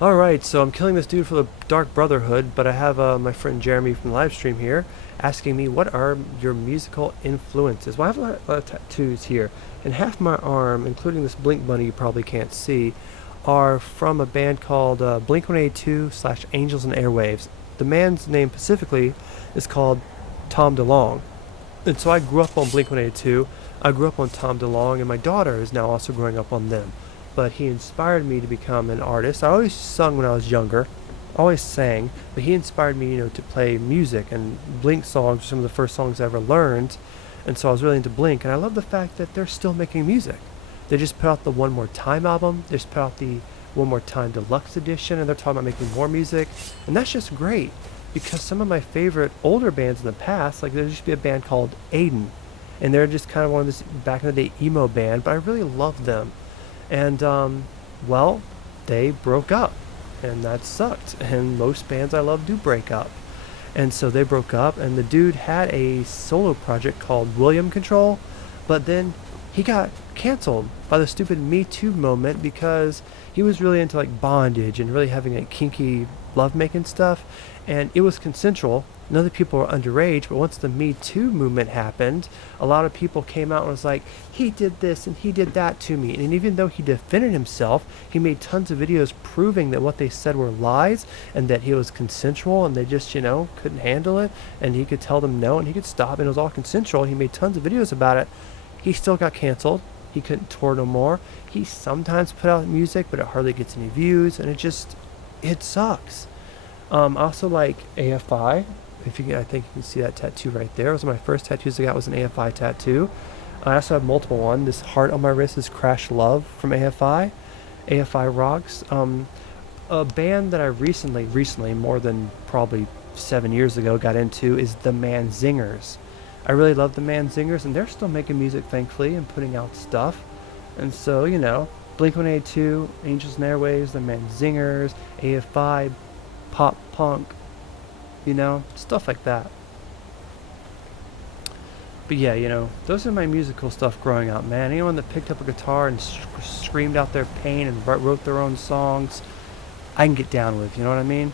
Alright, so I'm killing this dude for the Dark Brotherhood, but I have my friend Jeremy from the live stream here asking me what are your musical influences. Well, I have a lot of tattoos here, and half my arm, including this Blink bunny you probably can't see, are from a band called Blink-182 slash Angels and Airwaves. The man's name specifically is called Tom DeLonge. And so I grew up on Blink-182, I grew up on Tom DeLonge, and my daughter is now also growing up on them. But he inspired me to become an artist. I always sung when I was younger, always sang, but he inspired me, to play music, and Blink songs were some of the first songs I ever learned, and so I was really into Blink, and I love the fact that they're still making music. They just put out the One More Time album, they just put out the One More Time Deluxe Edition, and they're talking about making more music, and that's just great, because some of my favorite older bands in the past, like there used to be a band called Aiden, and they're just kind of one of this back in the day emo band, but I really loved them. And well, they broke up, and that sucked, and most bands I love do break up. And so they broke up, and the dude had a solo project called William Control, but then he got canceled by the stupid Me Too moment because he was really into like bondage and really having like kinky lovemaking stuff, and it was consensual. None of the people were underage, but once the Me Too movement happened, a lot of people came out and was like, he did this and he did that to me. And even though he defended himself, he made tons of videos proving that what they said were lies and that he was consensual, and they just, couldn't handle it. And he could tell them no and he could stop, and it was all consensual. He made tons of videos about it. He still got canceled. He couldn't tour no more. He sometimes put out music, but it hardly gets any views, and it sucks. I also like AFI. I think you can see that tattoo right there. It was one of my first tattoos I got, was an AFI tattoo. I also have multiple ones. This heart on my wrist is Crash Love from AFI. AFI rocks. A band that I recently, more than probably 7 years ago, got into is the Man Zingers. I really love the Man Zingers, and they're still making music, thankfully, and putting out stuff. And so, Blink-182, Angels and Airwaves, the Man Zingers, AFI, pop punk, stuff like that. But yeah, those are my musical stuff growing up, man. Anyone that picked up a guitar and screamed out their pain and wrote their own songs, I can get down with, you know what I mean?